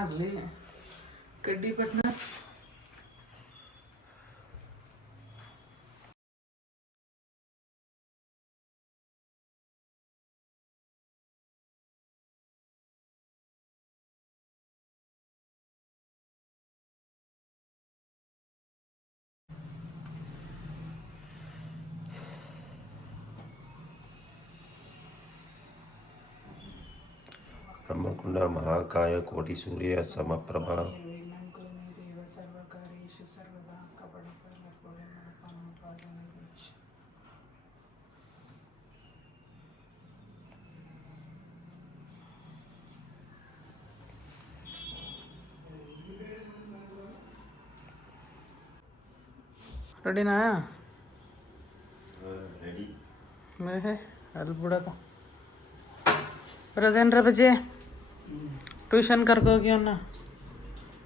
ಆಗಲಿ ಕಡ್ಡಿ ಪಟ್ನ महाकाय कोटि सूर्य समप्रभा। रेडीना हाँ, रेडी। मैं है अल का। था ब्रदन रे बजे ಟ್ಯೂಷನ್ ಕರ್ಕೋಗಿ ಅವನ್ನ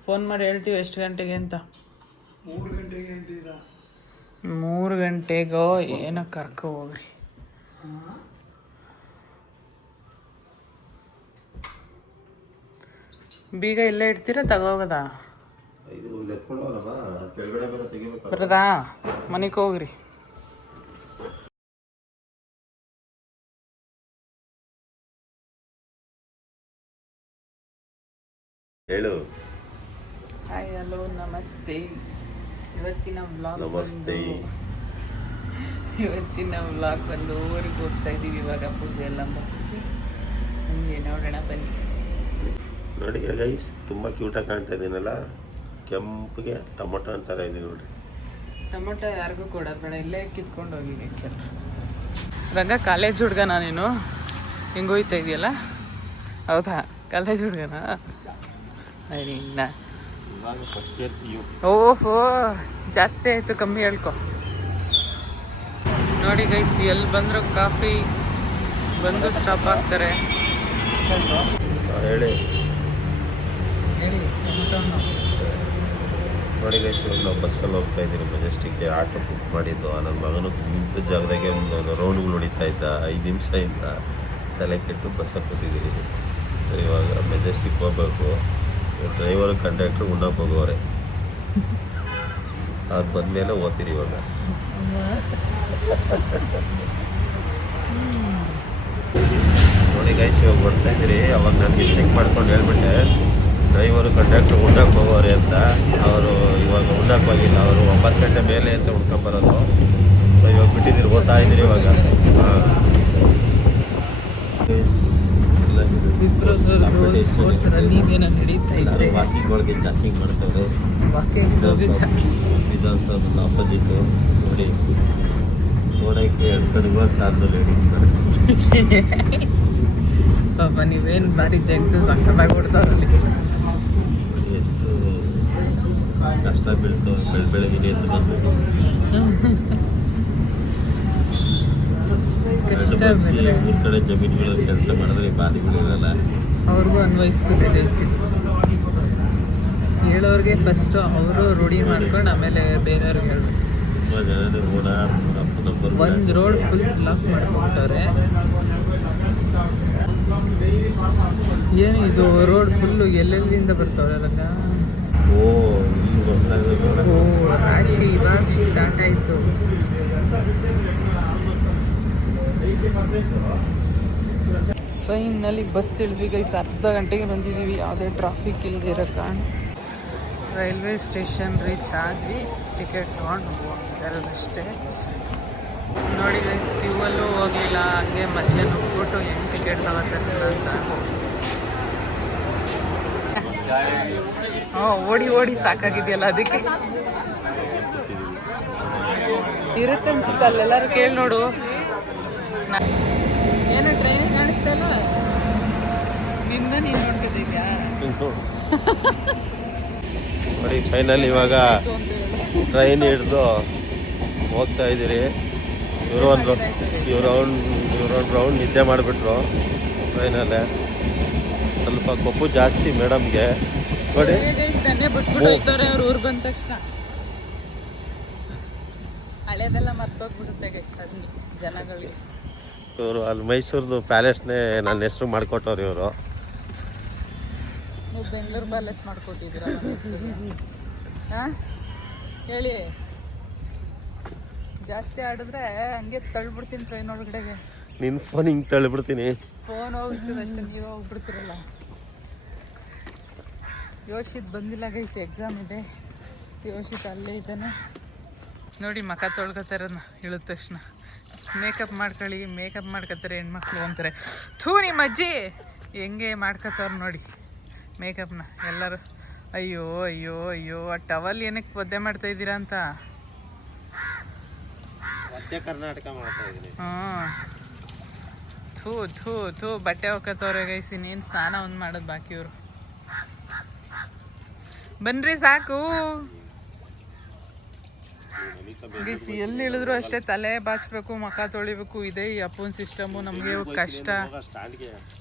ಫೋನ್ ಮಾಡಿ ಹೇಳ್ತೀವಿ ಎಷ್ಟು ಗಂಟೆಗೆ ಅಂತ. ಮೂರು ಗಂಟೆಗೋ ಏನೋ ಕರ್ಕೊ ಹೋಗ್ರಿ. ಬೀಗ ಇಲ್ಲೇ ಇಡ್ತೀರಾ ತಗೋಗದ? ಬರದಾ? ಮನೆಗೆ ಹೋಗ್ರಿ. ಹೇಳು. ಹಾಯ್ ಹಲೋ ನಮಸ್ತೆ. ಇವತ್ತಿನ ವ್ಲಾಗ್ ನಮಸ್ತೆ. ಇವತ್ತಿನ ವ್ಲಾಗ್ ಬಂದು ಊರಿಗೆ ಹೋಗ್ತಾ ಇದ್ದೀವಿ. ಇವಾಗ ಪೂಜೆ ಎಲ್ಲ ಮುಗಿಸಿ ಮುಂದೆ ನೋಡೋಣ ಬನ್ನಿ. ನೋಡಿ ಗೈಸ್ ತುಂಬ ಕ್ಯೂಟಾಗಿ ಕಾಣ್ತಾ ಇದ್ದೀನಲ್ಲ? ಕೆಂಪಿಗೆ ಟೊಮೊಟೊ ಅಂತಾರೆ ಇದೆ ನೋಡಿ ಟೊಮೊಟೊ ಯಾರಿಗೂ ಕೊಡೋದು ಬೇಡ. ಇಲ್ಲೇ ಕಿತ್ಕೊಂಡು ಹೋಗಿದ್ದೀನಿ ಸರ್. ರಂಗ ಕಾಲೇಜ್ ಹುಡ್ಗನ ನೀನು? ಹಿಂಗೆ ಹೋಯ್ತಾ ಇದೆಯಲ್ಲ? ಹೌದಾ? ಕಾಲೇಜ್ ಹುಡ್ಗನ? ಓಹೋ ಜಾಸ್ತಿ ಆಯಿತು ಕಮ್ಮಿ ಹೇಳ್ಕೊ. ನೋಡಿ ಗೈಸ್ ಎಲ್ಲಿ ಬಂದರೂ ಕಾಫಿ ಬಂದು ಸ್ಟಾಪ್ ಆಗ್ತಾರೆ. ಹೇಳಿ. ಹೇಳಿ ನೋಡಿ ಗೈಸ್ ಇವಾಗ ನಾವು ಬಸ್ಸಲ್ಲಿ ಹೋಗ್ತಾ ಇದ್ದೀನಿ ಮೆಜೆಸ್ಟಿಕ್ಗೆ ಆಟೋ ಬುಕ್ ಮಾಡಿದ್ದು. ನನ್ನ ಮಗನು ನಿಂತ ಜಾಗದಾಗೆ ಒಂದು ರೌಂಡ್ಗಳು ಹೊಡಿತಾ ಇದ್ದ. ಐದು ನಿಮಿಷ ಇಂದ ತಲೆ ಕೆಟ್ಟು ಬಸ್ಸಲ್ಲಿ ಕೂತಿದ್ದೀವಿ. ಸೊ ಇವಾಗ ಮೆಜೆಸ್ಟಿಕ್ ಹೋಗ್ಬೇಕು. ಡ್ರೈವರ್ ಕಂಡಕ್ಟ್ರು ಉಣ್ಣಕ್ಕೆ ಹೋಗೋರೆ. ಅದು ಬಂದಮೇಲೆ ಓದ್ತೀರಿ ಇವಾಗ. ನೋಡಿ ಗೈಸ್ ಇವಾಗ ಬರ್ತಾ ಇದ್ರಿ ಅವಾಗ ನಾನು ಮಿಸ್ಟೇಕ್ ಮಾಡ್ಕೊಂಡು ಹೇಳ್ಬಿಟ್ಟೆ. ಡ್ರೈವರು ಕಂಡಕ್ಟ್ರು ಉಣ್ಣಕ್ಕೆ ಹೋಗೋರೆ ಅಂತ. ಅವರು ಇವಾಗ ಉಣ್ಣಕ್ಕೆ ಹೋಗಿಲ್ಲ. ಅವರು ಒಂಬತ್ತು ಗಂಟೆ ಮೇಲೆ ಅಂತ ಉಣ್ಕೊಂಬರೋದು ಸೊ ಇವಾಗ ಬಿಟ್ಟಿದ್ದೀರಿ, ಓದ್ತಾ ಇದ್ದೀರಿ ಇವಾಗ. ಸ್ಪೋರ್ಟ್ಸ್ ರನ್ನಿಂಗ್ ಏನೋ ನಡೀತಾ ಇದೆ. ವಾಕಿಂಗ್ಗಳಿಗೆ ಜಾಕಿಂಗ್ ಮಾಡ್ತಾರೆ ವಾಕಿಂಗ್ ವಿಧಾನಸೌಧದ ಅಪೋಸಿಟ್ ನೋಡಿ. ನೋಡೋಕ್ಕೆ ಎರಡು ಕಡೆಗಳು ಸಾಲದು ಲೇಡೀಸ್ತಾರೆ ಪಾಪ ನೀವೇನು ಭಾರಿ ಜೆಂಟ್ಸ್ ಸಕ್ಕತ್ತಾಗಿ ಕೊಡ್ತಾರಲ್ಲಿ ನೋಡಿ ಎಷ್ಟು ಕಷ್ಟ ಬೀಳ್ತು. ಬೆಳ ಬೆಳಗ್ಗೆ ಎದ್ದು ಬಂದು ಕಷ್ಟ ಗಂಡು ಬಗ್ಸಿ ಬಿದ್ರೆ ಊರ್ ಕಡೆ ಜಮೀನುಗಳಲ್ಲಿ ಕೆಲಸ ಮಾಡಿದ್ರೆ ಬಾಧೆಗಳಿರಲ್ಲ ಅವ್ರಿಗೂ ಅನ್ವಯಿಸ್ತದೆ ಬೇಯಿಸಿದ್ದು ಹೇಳೋರಿಗೆ ಫಸ್ಟು ಅವರು ರೂಢಿ ಮಾಡ್ಕೊಂಡು ಆಮೇಲೆ ಬೇರೆಯವ್ರಿಗೆ ಹೇಳ್ಬೇಕು. ಒಂದು ರೋಡ್ ಫುಲ್ ಬ್ಲಾಕ್ ಮಾಡ್ಕೊಂಬಿಟ್ಟವ್ರೆ. ಏನು ಇದು ರೋಡ್ ಫುಲ್ಲು ಎಲ್ಲೆಲ್ಲಿಂದ ಬರ್ತಾವ್ರೆ ರಂಗ? ಓ ಇಲ್ಲಿ ಬರ್ತಾ ಇದೆ ನೋಡ ಓ ರಾಶಿ ಇವಾಗ ಸ್ಟಾರ್ಟ್ ಆಯಿತು ಫೈನಲ್ಲಿ ಬಸ್ ಇಳಿದ್ವಿ ಗೈಸ್ ಅರ್ಧ ಗಂಟೆಗೆ ಬಂದಿದ್ದೀವಿ. ಯಾವುದೇ ಟ್ರಾಫಿಕ್ ಇಲ್ಲದೆ ಇರೋ ಕಾರಣ. ರೈಲ್ವೆ ಸ್ಟೇಷನ್ ರೀಚ್ ಆದ್ವಿ. ಟಿಕೆಟ್ ತೊಗೊಂಡು ಹೋಗೋದಷ್ಟೇ ನೋಡಿ ಗೈಸ್ ಕ್ಯೂವಲ್ಲೂ ಹೋಗಲಿಲ್ಲ. ಹಂಗೆ ಮಧ್ಯಾಹ್ನ ಹೋಗ್ಬಿಟ್ಟು ಹೆಂಗೆ ಟಿಕೆಟ್ ತಗೋತಾರೆ ಅಂತ. ಹ್ಞೂ ಓಡಿ ಓಡಿ ಸಾಕಾಗಿದೆಯಲ್ಲ ಅದಕ್ಕೆ. ಇರುತ್ತೆ ಅನ್ಸುತ್ತೆ, ಅಲ್ಲೆಲ್ಲರೂ ಕೇಳಿ ನೋಡು. ಏನು ಟ್ರೈನಿಗೆ ಕಾಣಿಸ್ತಾ ಇಲ್ಲ? ನಿಂದ ನೀನು ನೋಡಿ ಫೈನಲ್ ಇವಾಗ ಟ್ರೈನ್ ಹಿಡ್ದು ಹೋಗ್ತಾ ಇದ್ದೀರಿ. ಇವರು ಒಂದು ಇವ್ರು ರೌಂಡ್ ಇವ್ರು ಒಂದು ರೌಂಡ್ ನಿದ್ದೆ ಮಾಡಿಬಿಟ್ರು ಟ್ರೈನಲ್ಲೇ ಸ್ವಲ್ಪ ಕೊಪ್ಪು ಜಾಸ್ತಿ ಮೇಡಮ್ಗೆ. ನೋಡಿ. ಊರು ಬಂದ ತಕ್ಷಣ. ಹಳೇದೆಲ್ಲ ಮರ್ತೋಗ್ಬಿಡುತ್ತೆ ಜನಗಳಿಗೆ. ಇವರು ಅಲ್ಲಿ ಮೈಸೂರ್ದು ಪ್ಯಾಲೇಸ್ನೇ ನನ್ನ ಹೆಸರು ಮಾಡಿಕೊಟ್ಟವ್ರು ಇವರು. ನೀವು ಬೆಂಗಳೂರು ಪ್ಯಾಲೇಸ್ ಮಾಡ್ಕೊಟ್ಟಿದ್ದೀರಾ ಹಾಂ? ಹೇಳಿ. ಜಾಸ್ತಿ ಆಡಿದ್ರೆ ಹಂಗೆ ತಳ್ಬಿಡ್ತೀನಿ ಟ್ರೈನ್ ಒಳಗಡೆಗೆ. ನಿನ್ನ ಫೋನ್ ಹಿಂಗೆ ತಳ್ಳಿಬಿಡ್ತೀನಿ ಫೋನ್ ಹೋಗ್ತದೆ ಅಷ್ಟೇ ನೀವು ಹೋಗ್ಬಿಡ್ತೀರಲ್ಲ. ಯೋಶಿತ್ ಬಂದಿಲ್ಲ ಗೈಸ್ ಎಕ್ಸಾಮ್ ಇದೆ. ಯೋಶಿತ್ ಅಲ್ಲೇ ಇದ್ದಾನೆ. ನೋಡಿ ಮಕ ತೊಳ್ಕೊತಾರನ್ನ ಇಳಿದ ತಕ್ಷಣ. ಮೇಕಪ್ ಮಾಡ್ಕೊಳ್ಳಿ ಮೇಕಪ್ ಮಾಡ್ಕೊತಾರೆ ಹೆಣ್ಮಕ್ಳು ಅಂತಾರೆ. ಥೂ ನಿಮ್ಮ ಅಜ್ಜಿ! ಹೆಂಗೆ ಮಾಡ್ಕೊತಾರೆ ನೋಡಿ. ಮೇಕಪ್ನ ಎಲ್ಲರೂ. ಅಯ್ಯೋ ಅಯ್ಯೋ ಅಯ್ಯೋ ಆ ಟವಲ್ ಏನಕ್ಕೆ ಒದ್ದೆ ಮಾಡ್ತಾ ಇದ್ದೀರಾ ಅಂತ? ಕರ್ನಾಟಕ ಹಾಂ ಥೂ ಥೂ ಥೂ ಬಟ್ಟೆ ಹೋಗತ್ತವ್ರೆ ಗೈಸ್ ಇನ್ನೇನು ಸ್ನಾನ ಒಂದು ಮಾಡೋದು ಬಾಕಿ ಇವರು ಬನ್ರಿ ಸಾಕು. ಗೈಸ್ ಎಲ್ಲಿ ಇಳಿದ್ರು ಅಷ್ಟೇ ತಲೆ ಬಾಚ್ಬೇಕು, ಮಖ ತೊಳಿಬೇಕು, ಇದೇ ಈ ಅಪ್ಪನ ಸಿಸ್ಟಮು ನಮಗೆ ಕಷ್ಟ.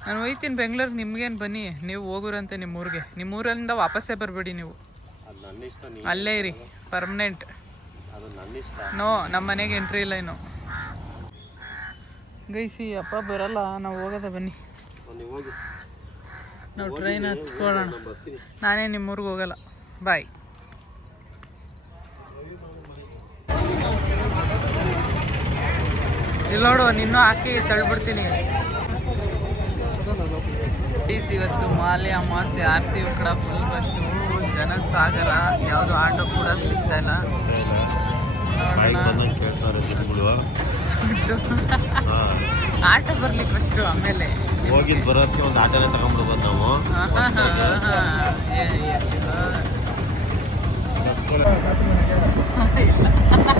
ನಾನು ಹೋಯ್ತೀನಿ ಬೆಂಗಳೂರಿಗೆ, ನಿಮ್ಗೇನು ಬನ್ನಿ. ನೀವು ಹೋಗುರಂತೆ ನಿಮ್ಮ ಊರಿಗೆ ನಿಮ್ಮ ಊರಿಂದ ವಾಪಸ್ಸೇ ಬರಬೇಡಿ ನೀವು. ಅಲ್ಲೇ ಇರಿ ಪರ್ಮನೆಂಟ್ ನೋ ನಮ್ಮ ಮನೆಗೆ ಎಂಟ್ರಿ ಇಲ್ಲ ಇನ್ನು. ಗೈಸಿ ಅಪ್ಪ ಬರಲ್ಲ, ನಾವು ಹೋಗೋದ ಬನ್ನಿ. ನೀವು ಟ್ರೈನ್ ಹತ್ಕೊಳ್ಳೋಣ. ನಾನೇ ನಿಮ್ಮೂರಿಗೆ ಹೋಗಲ್ಲ. ಬಾಯ್ ಇಲ್ಲಿ ನೋಡು ನಿನ್ನೂ ಹಾಕಿ ತಳ್ಬಿಡ್ತೀನಿ. ಪ್ಲೀಸ್ ಇವತ್ತು ಮಾಲೆ ಅಮಾವಾಸ್ಯೆ ಆರತಿ ಕಡೆ ಫುಲ್ ಜನ ಸಾಗರ ಯಾವುದು ಆಟೋ ಕೂಡ ಸಿಗ್ತಾ ಇಲ್ಲ. ಆಟೋ ಬರ್ಲಿ ಫಸ್ಟು ಆಮೇಲೆ. ಹೋಗಿದ್ ಬರೋದಕ್ಕೆ ಒಂದು ಆಟೋನೇ ತಗೊಂಡ್ಬಿಡ್ಬೋದು ನಾವು.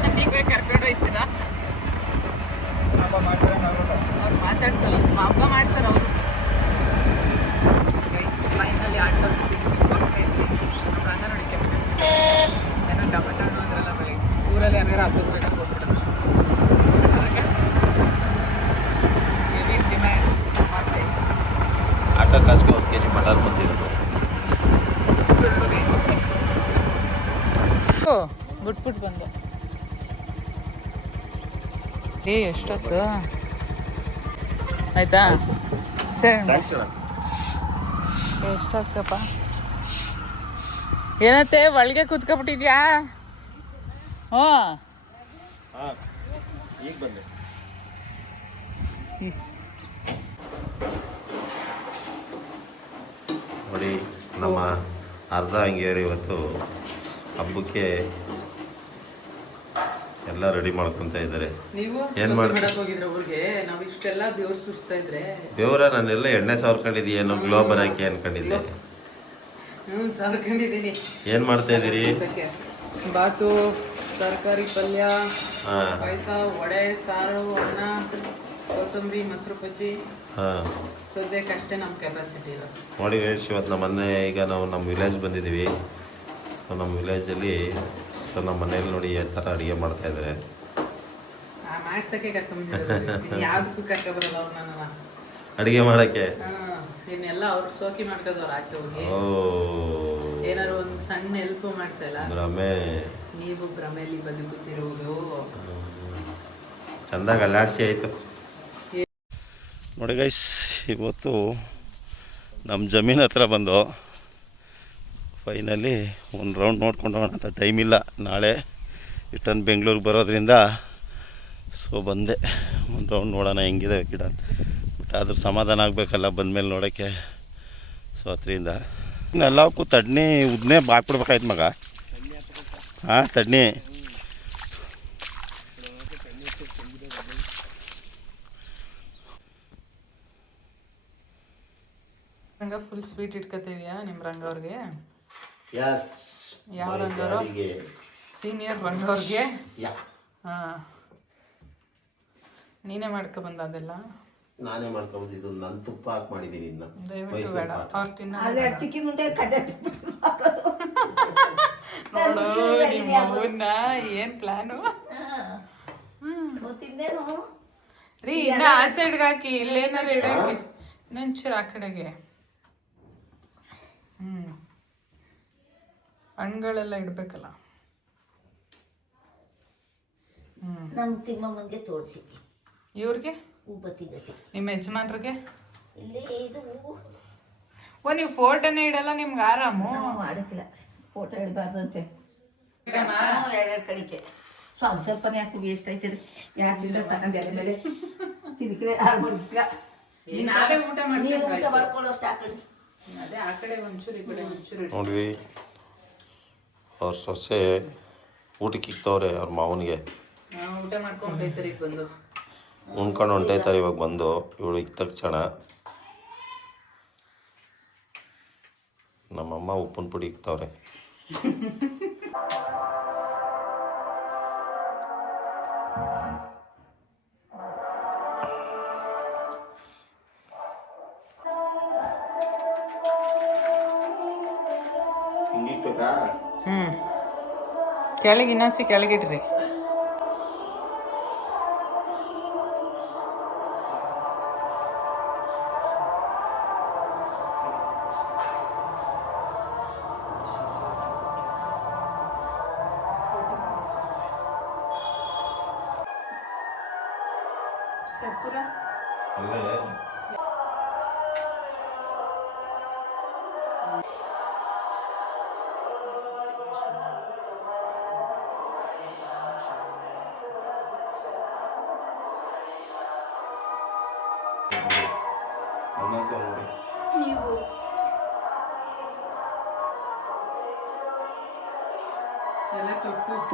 ನೀವೇ ಕರ್ಕೊಂಡು ಹೋಯ್ತೀರಾ ಅವ್ರು ಮಾತಾಡ್ಸಲ್ಲ ಹಬ್ಬ ಮಾಡ್ತಾರೆ ಅವರು ಫೈನಲಿ ಆಟೋ ಸಿಕ್ತು ಪಕ್ಕ ಇದ್ವಿ ನಮ್ಮ ರಂಗ ನೋಡಿ ಕೆಂಪು ಏನೋ ಟೊಮೆಟೊ ಹಣ್ಣು ಅಂದ್ರಲ್ಲ ಬೆಳಿಗ್ಗೆ ಊರಲ್ಲಿ ಯಾರ್ಯಾರು ಹಬ್ಬಕ್ಕೆ ಬೇಕು ಹೋಗ್ಬಿಟ್ರು ಹೆವಿ ಡಿಮ್ಯಾಂಡ್ ಆಸೆ ಆಟೋ ಕಾಸ್ಗೆ ಒಂದು ಕೆ ಜಿ ಮಟನ್ ಬಂದಿರೋದು ಸುಳ್ಳು guys. ಓ ಬಿಟ್ಬಿಟ್ಟು ಬಂದೆ ಏ ಎಷ್ಟೊತ್ತು? ಆಯ್ತಾ? ಸರಿ. ಎಷ್ಟಾಗ್ತಪ್ಪ ಏನತ್ತೆ ಒಳಗೆ ಕೂತ್ಕೊಬಿಟ್ಟಿದ್ಯಾ? ಹ್ಞೂ. ನೋಡಿ ನಮ್ಮ ಅರ್ಧ ಹಂಗಿಯರು ಇವತ್ತು ಹಬ್ಬಕ್ಕೆ ಎಲ್ಲ ರೆಡಿ ಮಾಡ್ಕೊಂತ ಇದ್ದಾರೆ ನೀವು ಏನ್ ಮಾಡ್ತಿ? ಹೋಗಿದ್ರೆ ಊರಿಗೆ? ನಾವು ಇಷ್ಟೆಲ್ಲ ಬೇವ್ರು ಸುಸ್ತಾ ಇದ್ರೆ. ದೇವರ ನಾನೆಲ್ಲ ಎಣ್ಣೆ ಸಾವಿರ್ಕೊಂಡಿದ್ದೀ ಏನೋ ಗ್ಲೋಬರ್ ಹಾಕಿ ಅನ್ಕೊಂಡಿದ್ದೆ. ಹ್ಞೂ ಸರ್ಕೊಂಡಿದ್ದೀನಿ ಏನು ಮಾಡ್ತಾ ಇದೀರಿ ಬಾತು ತರಕಾರಿ ಪಲ್ಯ ಹಾಂ. ಪಾಯಸ ವಡೆ ಸಾರು ಅನ್ನ ಕೋಸಂಬರಿ ಮೊಸರು ಬಜ್ಜಿ. ಹಾಂ. ಸದ್ಯಕ್ಕೆ ಅಷ್ಟೇ ನಮ್ಮ ಕೆಪಾಸಿಟಿ ಇರೋದು. ನೋಡಿ ಇವತ್ತು ನಮ್ಮ ಮನೆ ಈಗ ನಾವು ನಮ್ಮ ವಿಲೇಜ್ ಬಂದಿದ್ದೀವಿ ನಮ್ಮ ವಿಲೇಜಲ್ಲಿ ಸೊ ನಮ್ಮ ಮನೇಲಿ ನೋಡಿ ಯಾವ ಥರ ಅಡುಗೆ ಮಾಡ್ತಾ ಇದ್ದಾರೆ. ಅಡುಗೆ ಮಾಡೋಕ್ಕೆ? ಇನ್ನೆಲ್ಲ ಅವ್ರು ಸೋಕಿ ಮಾಡ್ಕೋದವ್ರು ಆಚೆ ಹೋಗಿ. ಓ. ಏನಾದ್ರು ಒಂದು ಸಣ್ಣ ಹೆಲ್ಪ್ ಮಾಡ್ತಾ ಇಲ್ಲ? ಭ್ರಮೆ ನೀವು ಭ್ರಮೆಯಲ್ಲಿ ಬದುಕುತ್ತಿರುವುದು ಚೆಂದಾಗಿ ಅಲ್ಲಾಡಿಸಿ ಆಯಿತು. ನೋಡಿ ಗೈಸ್ ಇವತ್ತು ನಮ್ಮ ಜಮೀನ್ ಹತ್ರ ಬಂದು ಫೈನಲಿ ಒಂದು ರೌಂಡ್ ನೋಡ್ಕೊಂಡು ಹೋಗೋಣ ಅಂತ ಟೈಮ್ ಇಲ್ಲ. ನಾಳೆ ರಿಟರ್ನ್ ಬೆಂಗಳೂರಿಗೆ ಬರೋದ್ರಿಂದ ಸೊ ಬಂದೆ. ಒಂದು ರೌಂಡ್ ನೋಡೋಣ ಹೆಂಗಿದೆ ಗಿಡ ಬಟ್ ಆದ್ರೂ ಸಮಾಧಾನ ಆಗಬೇಕಲ್ಲ ಬಂದಮೇಲೆ ನೋಡೋಕ್ಕೆ ಸೊ ಅದರಿಂದ. ಎಲ್ಲಕ್ಕೂ ತಡ್ನಿ ಉದ್ನೇ ಹಾಕ್ಬಿಡ್ಬೇಕಾಯ್ತು ಮಗ. ಹಾಂ, ತಡ್ನಿ. ಫುಲ್ ಸ್ವೀಟ್ ಇಟ್ಕೋತೀವಿಯಾ ನಿಮ್ಮ ರಂಗ ಅವ್ರಿಗೆ? ಯಸ್ ಯಾವ ರಂಗರು? ಸೀನಿಯರ್ ರಂಗ ಯಾ ಹಾಂ. ನೀನೇ ಮಾಡ್ಕೊ ಬಂದ ಅದೆಲ್ಲ? ನಾನೇ ಮಾಡ್ಕೊಂಬಂದಿದ್ದು ನನ್ನ ತುಪ್ಪ ಹಾಕಿ ಮಾಡಿದ್ದೀನಿ ಇನ್ನ ದಯವಿಟ್ಟು ಬೇಡ. ಅವ್ರು ತಿನ್ನ ನೋಡು ನಿಮ್ಮ ಮಗುನ ಏನ್ ಪ್ಲಾನು? ರೀ ಇನ್ನ ಆ ಸೈಡ್ಗೆ ಹಾಕಿ ಇಲ್ಲೇನಾರು ಇಡಕ್ಕೆ ಇನ್ನೊಂಚೂರು ಆ ಕಡೆಗೆ. ಹಣ್ಗಳೆಲ್ಲ ಇಡ್ಬೇಕಲ್ಲ. ನಮ್ಮ ತಿಮ್ಮಮ್ಮನಿಗೆ ತೋರಿಸಿ. ಇವ್ರಿಗೆ? ಹೂ ಬತ್ತಿಗತಿ ನಿಮ್ಮ ಯಜಮಾನ್ರಿಗೆ? ಇಲ್ಲಿ ಇದು ಹೂ ಓ ನೀವು ಫೋಟೋನೇ ಇಡಲ್ಲ ನಿಮ್ಗೆ ಆರಾಮು? ನಾವು ಮಾಡಕ್ಕಿಲ್ಲ ಫೋಟೋ ಹಿಡ್ಬಾರ್ದಂತೆ ಎರಡೆರಡು ಕಡೆಗೆ ಸ್ವಲ್ಪ ಸ್ವಲ್ಪನೇ ಯಾಕೆ ವೇಸ್ಟ್ ಆಯ್ತದೆ. ಯಾಕೆ ತಿಂದ ತಗೊಂಡು ಎಲೆ ಮೇಲೆ. ತಿನ್ಕಿದ್ರೆ ಯಾರು ಮಾಡಿಲ್ಲ ನಾವೇ ಊಟ ನೀವು ಮಾಡ್ಕೊಂಡ್ರೆ ಊಟ ಮಾಡ್ಕೊಳ್ಳೋ ಅಷ್ಟು ಹಾಕೊಳ್ಳಿ ಅದೇ ಆ ಕಡೆ ಒಂಚೂರು ಈ ಕಡೆ ಒಂಚೂರು ಇಡು. ಅವ್ರ ಸೊಸೆ ಊಟಕ್ಕೆ ಇಕ್ತವ್ರೆ ಅವ್ರ ಮಾವನಿಗೆ. ನಾವು ಊಟ ಮಾಡ್ಕೊಂಡು ಹೋಯ್ತಾರೆ ಈಗ ಬಂದು. ಉಣ್ಕೊಂಡು ಹೊಂಟೈತಾರೆ ಇವಾಗ ಬಂದು. ಇವಳು ಇಕ್ಕ ತಕ್ಷಣ ನಮ್ಮಮ್ಮ ಉಪ್ಪಿನ ಪುಡಿ ಇಕ್ತವ್ರೆ ಕೆಳಗೆ ಇನ್ನೊಂದ್ಸಿ ಕೆಳಗಿಡ್ರಿ. ಅಲ್ಲೇ.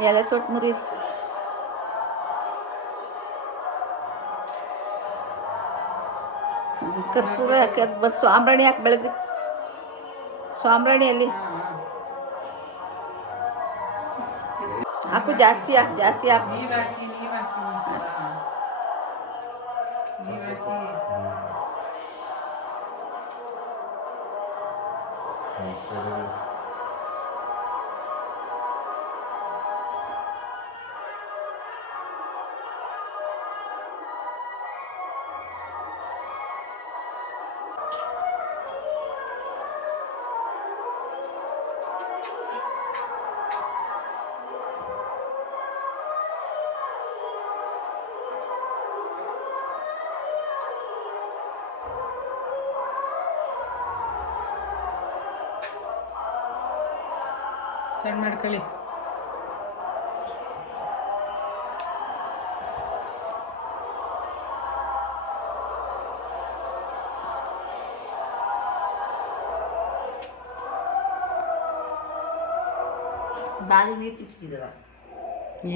ಎಲೆ ತೊಟ್ಟು ಮುರಿ ಕರ್ಪೂರ ಹಾಕಿ ಅದು ಬರ್ ಸಾಂಬ್ರಾಣಿ ಹಾಕಿ ಬೆಳೆದು ಸಾಂಬ್ರಾಣಿಯಲ್ಲಿ ಹಾಕು ಜಾಸ್ತಿ ಹಾಕು ಜಾಸ್ತಿ ಹಾಕು. ನೀವ್ ಹಾಕಿ ಸಣ್ಣ ಮಾಡ್ಕೊಳ್ಳಿ.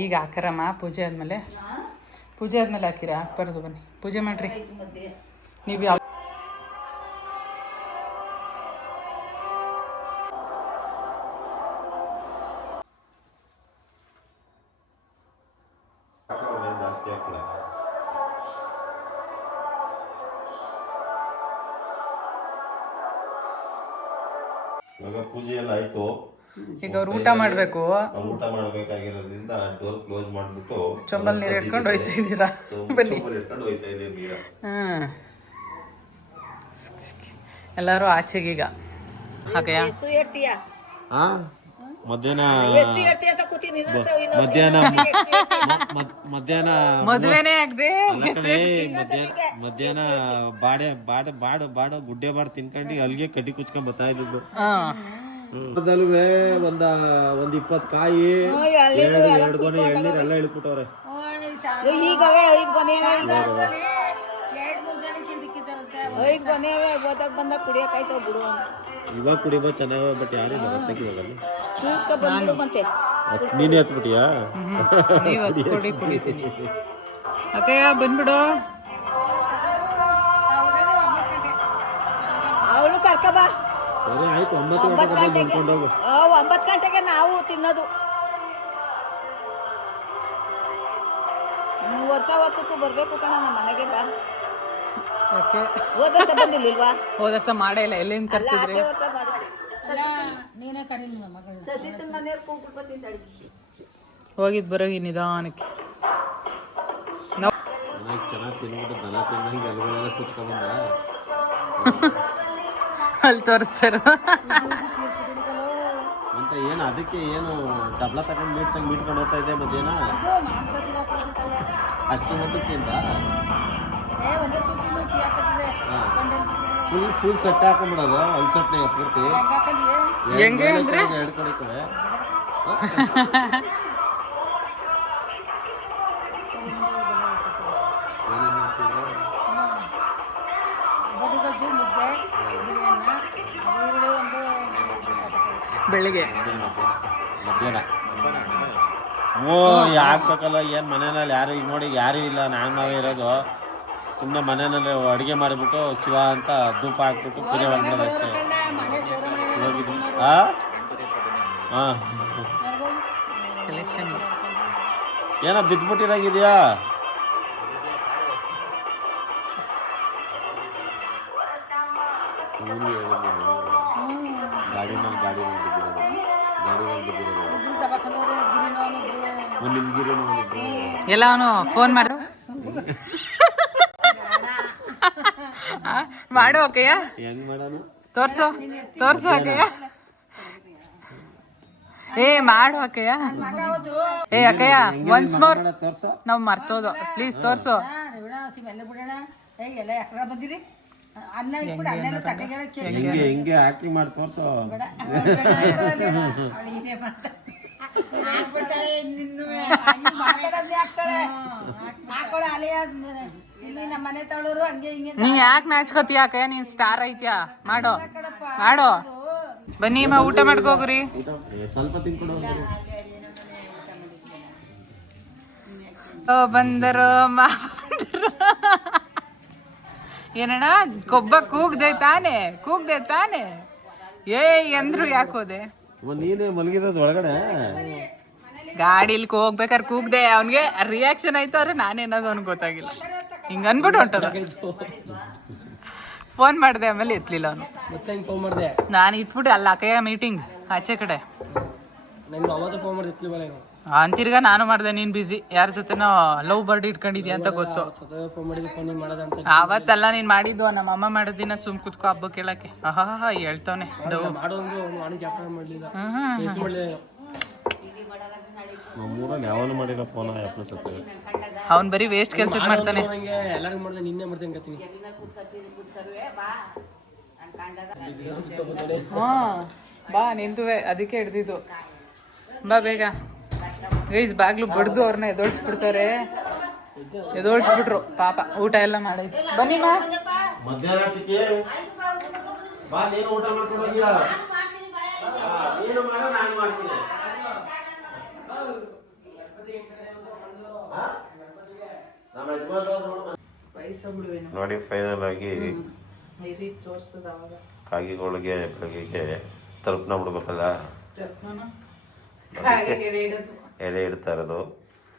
ಈಗ ಹಾಕರಮ್ಮ ಪೂಜೆ ಆದ್ಮೇಲೆ. ಪೂಜೆ ಆದ್ಮೇಲೆ ಹಾಕಿರ ಹಾಕ್ಬಾರ್ದು ಬನ್ನಿ. ಪೂಜೆ ಮಾಡ್ರಿ. ನೀವು ಯಾವ ಹಾಕಲ್ಲ ಇವಾಗ ಪೂಜೆ ಎಲ್ಲ ಆಯ್ತು. ಈಗ ಅವ್ರು ಊಟ ಮಾಡಬೇಕು ಊಟ ಮಾಡ್ಬೇಕಾಗಿರೋದ್ರಿಂದ ಡೋರ್ ಕ್ಲೋಸ್ ಮಾಡ್ಬಿಟ್ಟು ಚೊಂಬಲ್ ನೀರು ಇಟ್ಕೊಂಡು ಹೋಯ್ತಾ ಇದ್ದೀರಾ? ಬನ್ನಿ. ಇಟ್ಕೊಂಡು ಹೋಯ್ತಾ ಇದೀವಿ ನೀರ ಹ್ಮ್ ಎಲ್ಲರೂ ಆಚೆಗೀಗ. ಹಾಗೆಯಾ? ಹಾ ಮಧ್ಯಾಹ್ನ ಮಧ್ಯಾಹ್ನ ಮಧ್ಯಾಹ್ನ ಮದ್ವೆನೇ ಆಗದೆ? ಮಧ್ಯಾಹ್ನ ಮಧ್ಯಾಹ್ನ ಬಾಡೆ ಬಾಡ ಬಾಡ ಬಾಡ ಗುಡ್ಡೆ ಬಾಡ ತಿನ್ಕೊಂಡು ಅಲ್ಲಿಗೆ ಕಡ್ಡಿ ಕುಚ್ಕೊಂಡ್ ಬರ್ತಾ ಇದ್ದದ್ದು. ಅದಲ್ವೇ ಒಂದ ಒಂದ್ ಇಪ್ಪತ್ ಕಾಯಿ ಎರಡು ಎರಡು ಗೊನೆ ಎಳ್ನೀರ್ ಎಲ್ಲ ಇಳ್ಬಿಟ್ಟವ್ರೆ. ಐದು ಗೊನೆ ಬಂದಾಗ ಬಿಡು ಇವಾಗ ಕುಡಿಬೋ ಚೆನ್ನಾಗ ಬಟ್ ಯಾರು ಇವಾಗ ಮತ್ತೆ ನೀನೇ ಹತ್ಬಿಟ್ಟಿಯಾ ನೀವು ಹತ್ತು ಕೊಡಿ ಕುಡಿತೀನಿ ಅಕ್ಕಯ್ಯ ಬಂದ್ಬಿಡು. ಅವಳು ಕರ್ಕಬಾ ಸರಿ ಆಯ್ತು ಒಂಬತ್ತು ಗಂಟೆಗೆ ಒಂಬತ್ತು ಗಂಟೆಗೆ. ನಾವು ತಿನ್ನೋದು. ವರ್ಷ ವರ್ಷಕ್ಕೂ ಬರಬೇಕು ಕಣ ನಮ್ಮ ಮನೆಗೆ ಬಾ. ಯಾಕೆ? ಹೋದ ವರ್ಷ ಬಂದಿರ್ಲಿಲ್ವಾ? ಹೋದ ವರ್ಷ ಮಾಡೇ ಇಲ್ಲ ಎಲ್ಲಿಂದ ವರ್ಷ ಬರೋ. ಹೋಗಿದ್ ಬರೋಗಿ ನಿಧಾನಕ್ಕೆ. ಅಲ್ಲಿ ತೋರಿಸ್ತಾರ? ಅಂತ ಏನು ಅದಕ್ಕೆ ಏನು ಡಬ್ಲ ತಗೊಂಡು ಮೀಟ್ ತಂಗ ಮೀಟ್ಕೊಂಡು ಹೋಗ್ತಾ ಇದೆ ಮಧ್ಯಾಹ್ನ ಅಷ್ಟು ಮಟ್ಟಕ್ಕಿಂತ ಫುಲ್ ಫುಲ್ ಸೆಟ್ ಹಾಕೊಂಡ್ಬಿಡೋದು ಒಂದು ಸೆಟ್ನೇ ಪೂರ್ತಿ. ಹೆಂಗೆ ಅಂದ್ರೆ? ಎರಡು ಕಡೆ ಕಡೆ. ಬೆಳಿಗ್ಗೆ. ಮಧ್ಯಾಹ್ನ ಓ ಹಾಕ್ಬೇಕಲ್ಲ ಏನು ಮನೆಯಲ್ಲಿ ಯಾರು ಈಗ ನೋಡಿ ಯಾರೂ ಇಲ್ಲ ನಾನು ನಾವೇ ಇರೋದು. ಸುಮ್ಮನೆ ಮನೆಯಲ್ಲಿ ಅಡುಗೆ ಮಾಡಿಬಿಟ್ಟು ಶಿವ ಅಂತ ಧೂಪ ಹಾಕ್ಬಿಟ್ಟು ಪೂಜೆ ಮಾಡ್ಬೋದು ಅಷ್ಟೇ. ಹಾಂ ಹಾಂ ಏನೋ ಬಿದ್ದುಬಿಟ್ಟಿರಾಗಿದೆಯಾ ಗಾಡಿ ಮೇಲೆ ಗಾಡಿ ಮೇಲೆ ಬಿದ್ದಿರೋದು. ಗಾಡಿ ಮೇಲೆ ಬಿದ್ದಿರೋದು. ನಿಮ್ಗಿರಿ ಎಲ್ಲ ಅವನು ಫೋನ್ ಮಾಡು ಆ, ಮಾಡು ಓಕೆಯ? ತೋರ್ಸು ತೋರ್ಸು ಓಕೆಯ? ಏ ಮಾಡು ಅಕ್ಕಯ್ಯ ಏ ಅಕ್ಕಯ್ಯ ಒನ್ಸ್ ಮೋರ್ ತೋರ್ಸು. ನಾವು ಮರ್ತೋದು. ಪ್ಲೀಸ್ ತೋರ್ಸು. ರೇವಣ ನೀ ಯಾಕೆ ನಾಚ್ಕೋತಿ ಯಾಕೆ ನೀನ್ ಸ್ಟಾರ್ ಐತ್ಯಾ? ಮಾಡೋ. ಮಾಡೋ. ಬನ್ನಿ ಅಮ್ಮ ಊಟ ಮಾಡ್ಕೋಗ್ರಿ ಏ, ಸ್ವಲ್ಪ ತಿನ್ಕೊಡು ಓ ಬಂದರು. ಮಾ ಏನಣ್ಣ ಕೊಬ್ಬ ಕೂಗ್ದೆ ತಾನೆ? ಕೂಗ್ದೆ ತಾನೆ? ಏ ಅಂದ್ರು ಯಾಕೋದೆ ನೀನೇ ಮಲಗಿರೋದು ಒಳಗಡೆ. ಗಾಡಿಲಿ ಹೋಗ್ಬೇಕಾದ್ರೆ ಕೂಗ್ದೆ. ಅವನಿಗೆ ರಿಯಾಕ್ಷನ್ ಆಯ್ತು ಆದ್ರೆ ನಾನೇನದು ಅವ್ನಿಗೆ ಗೊತ್ತಾಗಿಲ್ಲ. ಹಿಂಗ ಅನ್ಬಿಟ್ಟು ಹೊಂಟದ. ಫೋನ್ ಮಾಡಿದೆ ಆಮೇಲೆ ಎತ್ಲಿಲ್ಲ ಅವನು. ಮತ್ತೆ ಫೋನ್ ಮಾಡಿದೆ? ನಾನು ಇಟ್ಬಿಟ್ಟು ಅಲ್ಲ ಅಕ್ಕಯ್ಯ ಮೀಟಿಂಗ್ ಆಚೆ ಕಡೆ. ಅಂತಿರ್ಗ ನಾನು ಮಾಡಿದೆ ನೀನ್ ಬಿಸಿ ಯಾರ ಜೊತೆನೋ ಲವ್ ಬರ್ಡ್ ಇಟ್ಕೊಂಡಿದ್ಯಾ ಅಂತ ಗೊತ್ತು. ಅವತ್ತಲ್ಲ ನೀನ್ ಮಾಡಿದ್ದು ನಮ್ಮ ಅಮ್ಮ ಮಾಡೋದಿನ ಸುಮ್ ಕುತ್ಕೋ ಹಬ್ಬ ಕೇಳಕ್ಕೆ. ಆಹಾ ಹೇಳ್ತಾವನೆ ಮಾಡೋದು ಅವ್ನು ನಾನು ಕ್ಯಾಪ್ಟನ್ ಮಾಡಲಿಲ್ಲ ಹ್ಮ್ ಎಷ್ಟು ಮಾಡಲಿಲ್ಲ ನಮ್ಮೂರಲ್ಲಿ ಯಾವನು ಮಾಡಿರೋ ಫೋನ್ ಎಪ್ಪತ್ತು ಸತ್ತು ಅವ್ನ್ ಬರೀ ವೇಸ್ಟ್ ಕೆಲ್ಸಕ್ಕೆ ಮಾಡ್ತಾನೆ. ಎಲ್ಲರಿಗೂ ಮಾಡಿದೆ ನಿನ್ನೆ ಹಾ ಬಾ ನಿಂದುವೆ ಅದಕ್ಕೆ ಹಿಡ್ದಿದ್ದು. ಬಾ ಬೇಗ. ಗೈಸ್ ಬಾಗ್ಲು ಬಡ್ದು ಅವ್ರನ್ನ ಎದೋಳಿಸ್ಬಿಡ್ತಾರೆ. ಎದೋಳಿಸ್ಬಿಟ್ರು ಪಾಪ ಊಟ ಎಲ್ಲ ಮಾಡಿ ಬನ್ನಿ ಮಾ. ಬಾ ನೀನು ಊಟ ಮಾಡ್ಕೊಂಡು ನೀನು ಮಾಡು ನಾನು ಮಾಡ್ತೀನಿ ಹಾ? ನಮ್ಮ ಯಜಮಾನ್ರವ್ರು ನೋಡಿ ಫೈನಲ್ ಆಗಿ ಬೆಳಗ್ಗೆ ಕಾಗಿಗಳಿಗೆ ಬೆಳಗ್ಗೆಗೆ ತಲುಪ್ನ ಬಿಡ್ಬೇಕಲ್ಲ? ಎಡೆ ಇಡ್ತಾ ಇರೋದು.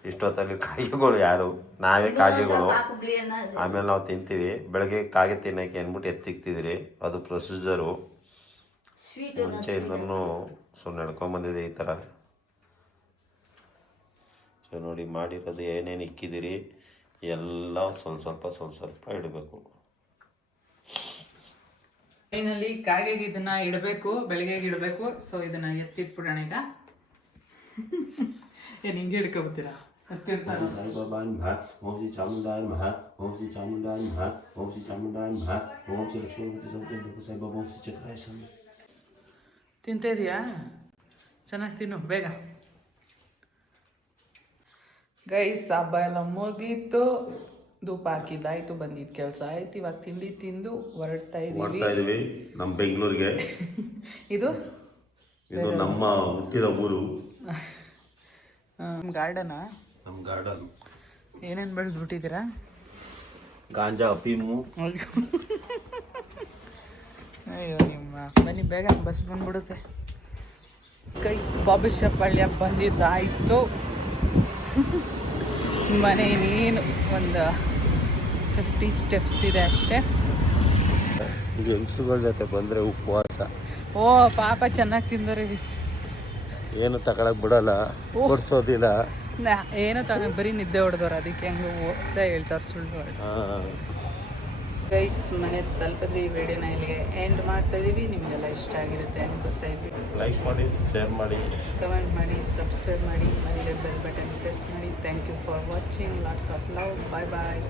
ಇಷ್ಟೊತ್ತಲ್ಲಿ ಕಾಗಿಗಳು ಯಾರು? ನಾವೇ ಕಾಗಿಗಳು. ಆಮೇಲೆ ನಾವು ತಿಂತೀವಿ. ಬೆಳಗ್ಗೆ ಕಾಗೆ ತಿನ್ನಕ್ಕೆ ಅಂದ್ಬಿಟ್ಟು ಎತ್ತಿಕ್ತಿದ್ರಿ ಅದು ಪ್ರೊಸೀಜರು. ಸ್ವೀಟ್ ಮುಂಚೆಯಿಂದನೂ ಸೊ ನಡ್ಕೊಂಬಂದಿದೆ ಈ ಥರ ಸೊ ನೋಡಿ ಮಾಡಿರೋದು ಏನೇನು ಇಕ್ಕಿದ್ದೀರಿ? ಎಲ್ಲ ಸ್ವಲ್ಪ ಸ್ವಲ್ಪ ಸ್ವಲ್ಪ ಸ್ವಲ್ಪ ಇಡಬೇಕು. ಫೈನಲಿ ಕಾಗೆಗೆ ಇದನ್ನ ಇಡಬೇಕು ಬೆಳಗ್ಗೆಗೆ ಇಡಬೇಕು. ಸೊ ಇದನ್ನ ಎತ್ತಿಟ್ಬಿಡೋಣ ಈಗ. ಏನ್ ಹಿಂಗೆ ಸಾಯಿಬಾಬಾ ನಮಃ ಓಂ ಶ್ರೀ ಚಾಮುಂಡಾಯ ನಮಃ ಓಂ ಶ್ರೀ ಚಾಮುಂಡಾಯ ನಮಃ ಓಂ ಶ್ರೀ ಚಾಮುಂಡಾಯ ನಮಃ ಓಂ ಶ್ರೀ ಲಕ್ಷ್ಮೀಪತಿ ಸೌಖ್ಯ ಸಾಯಿಬಾಬಾ ಓಂ ಶ್ರೀ ಚಕ್ರಾಯ ಸ್ವಾಮಿ. ತಿಂತಾ ಇದೀಯಾ? ಚೆನ್ನಾಗಿ ತಿನ್ನು ಬೇಗ. ಗೈಸ್ ಹಬ್ಬ ಎಲ್ಲ ಮುಗೀತು. ಧೂಪ ಹಾಕಿದ್ದಾಯ್ತು ಬಂದಿದ್ದ ಕೆಲಸ ಆಯ್ತು. ಇವಾಗ ತಿಂಡಿ ತಿಂದು ಹೊರಡ್ತಾ ಇದೀವಿ. ಮಾಡ್ತಾ ಇದೀವಿ ನಮ್ಮ ಬೆಂಗಳೂರಿಗೆ. ಇದು? ಇದು ನಮ್ಮ ಹುಟ್ಟಿದ ಊರು. ಗಾರ್ಡನಾ ನಮ್ಮ ಗಾರ್ಡನ್ ಏನೇನು ಬೆಳೆದ್ಬಿಟ್ಟಿದ್ದೀರಾ? ಗಾಂಜಾ ಅಫೀಮು ಅಯ್ಯೋ. ನಿಮ್ಮ ಬನ್ನಿ ಬೇಗ ಬಸ್ ಬಂದ್ಬಿಡುತ್ತೆ. ಗೈಸ್ ಬಾಬಿ ಪಳ್ಯ ಬಂದಿದ್ದಾಯಿತು. ಮನೆ ಇನ್ನೇನು ಒಂದು ಫಿಫ್ಟಿ ಸ್ಟೆಪ್ಸ್ ಇದೆ ಅಷ್ಟೇ. ಇದು ಜೊತೆ ಬಂದರೆ ಉಪವಾಸ. ಓ ಪಾಪ ಚೆನ್ನಾಗಿ ತಿಂದವ್ರೆ ಗೈಸ್ ಏನು ತಗೊಳಕ್ ಬಿಡಲ್ಲ ಓಡಿಸೋದಿಲ್ಲ. ಏನೋ ತಗೊಂಡು ಬರೀ ನಿದ್ದೆ ಹೊಡೆದವ್ರು ಅದಕ್ಕೆ ಹಂಗೆ ಹೇಳ್ತಾರೆ ಸುಳ್ಳು ಗೈಸ್ ಮನೆ ತಲುಪಿದ್ರೆ ಈ ವಿಡಿಯೋನ ಇಲ್ಲಿಗೆ ಎಂಡ್ ಮಾಡ್ತಾ ಇದೀವಿ. ನಿಮಗೆಲ್ಲ ಇಷ್ಟ ಆಗಿರುತ್ತೆ ಅನ್ಕೊತಾ ಇದ್ವಿ. ಲೈಕ್ ಮಾಡಿ ಶೇರ್ ಮಾಡಿ. ಕಮೆಂಟ್ ಮಾಡಿ ಸಬ್ಸ್ಕ್ರೈಬ್ ಮಾಡಿ ಮನೆಗೆ ಬೆಲ್ ಬಟನ್ ಪ್ರೆಸ್ ಮಾಡಿ. Thank you for watching lots of love bye bye